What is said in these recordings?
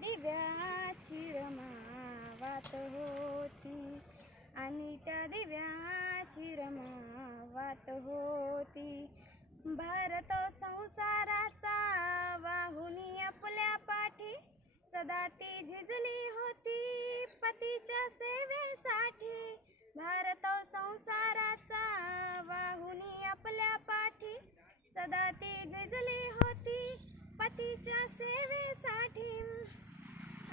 दिव्याची रमावात होती, आणि त्या दिव्याची रमावात होती. भारत संसाराचा वाहुनी आपल्या पाठी, सदा ती झिजली होती पतीच्या सेवेसाठी. भारत संसाराचा वाहुनी आपल्या पाठी, सदा ती झिजली होती पतीच्या सेवेसाठी.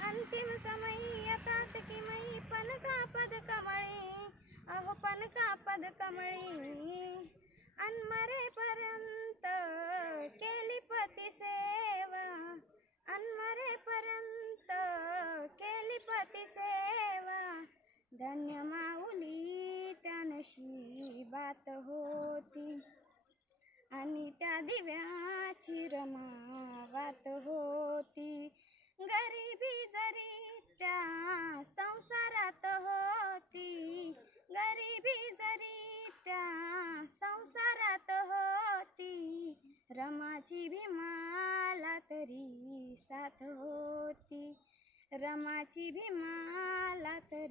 अंतिम समयी येतात किमयी पनका पद कमळी, अहो पनका पद कमळी. अनमरेपर्यंत केली पती सेवा, अनमरेपर्यंत केली पती सेवा. धन्य माऊली त्या नशिबात होती, आणि त्या दिव्याची रमावात होती. गरिबी जरी त्या संसारात होती, गरिबी जरी त्या संसारात होती, रमाची भीमाला तरी साथ होती, रमाची भीमाला तरी